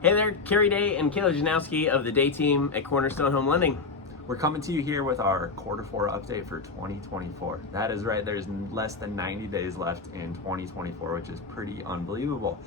Hey there, Kerry Day and Janowski of the Day team at Cornerstone Home Lending. We're coming to you here with our Q4 update for 2024. That is right, there's less than 90 days left in 2024, which is pretty unbelievable.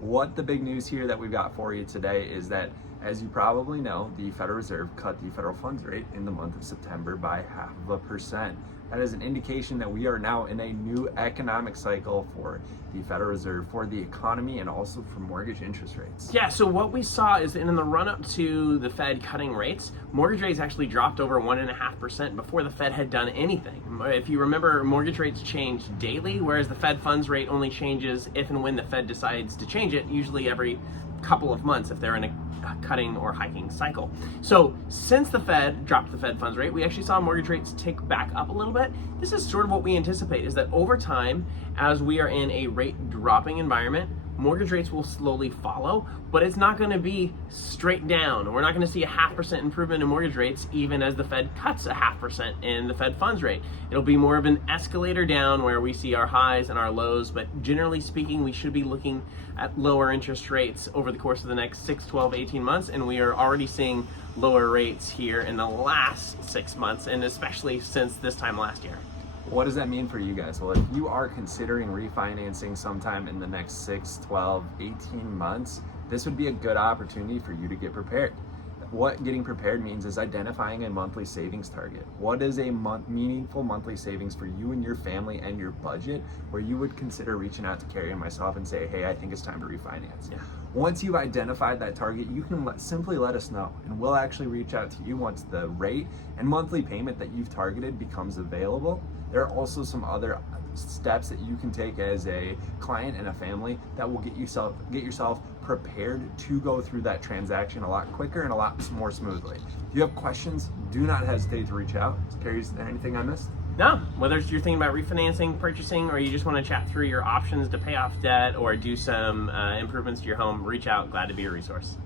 What the big news here that we've got for you today is that, as you probably know, the Federal Reserve cut the federal funds rate in the month of September by 0.5%. That is an indication that we are now in a new economic cycle for the Federal Reserve, for the economy, and also for mortgage interest rates. Yeah, so what we saw is in the run-up to the Fed cutting rates, mortgage rates actually dropped over 1.5% before the Fed had done anything. If you remember, mortgage rates change daily, whereas the Fed funds rate only changes if and when the Fed decides to change it, usually every couple of months if they're in a cutting or hiking cycle. So since the Fed dropped the Fed funds rate, we actually saw mortgage rates tick back up a little bit. This is sort of what we anticipate, is that over time, as we are in a rate dropping environment, mortgage rates will slowly follow, but it's not going to be straight down. We're not going to see a 0.5% improvement in mortgage rates even as the Fed cuts a 0.5% in the Fed funds rate. It'll be more of an escalator down where we see our highs and our lows, but generally speaking, we should be looking at lower interest rates over the course of the next 6, 12, 18 months, and we are already seeing lower rates here in the last 6 months, and especially since this time last year. What does that mean for you guys? Well, if you are considering refinancing sometime in the next 6, 12, 18 months, this would be a good opportunity for you to get prepared. What getting prepared means is identifying a monthly savings target. What is a meaningful monthly savings for you and your family and your budget, where you would consider reaching out to Kerry and myself and say, hey, I think it's time to refinance. Yeah. Once you've identified that target, you can simply let us know, and we'll actually reach out to you once the rate and monthly payment that you've targeted becomes available. There are also some other steps that you can take as a client and a family that will get yourself prepared to go through that transaction a lot quicker and a lot more smoothly. If you have questions, do not hesitate to reach out. Kerry, is there anything I missed? No, whether you're thinking about refinancing, purchasing, or you just want to chat through your options to pay off debt or do some improvements to your home, reach out. Glad to be a resource.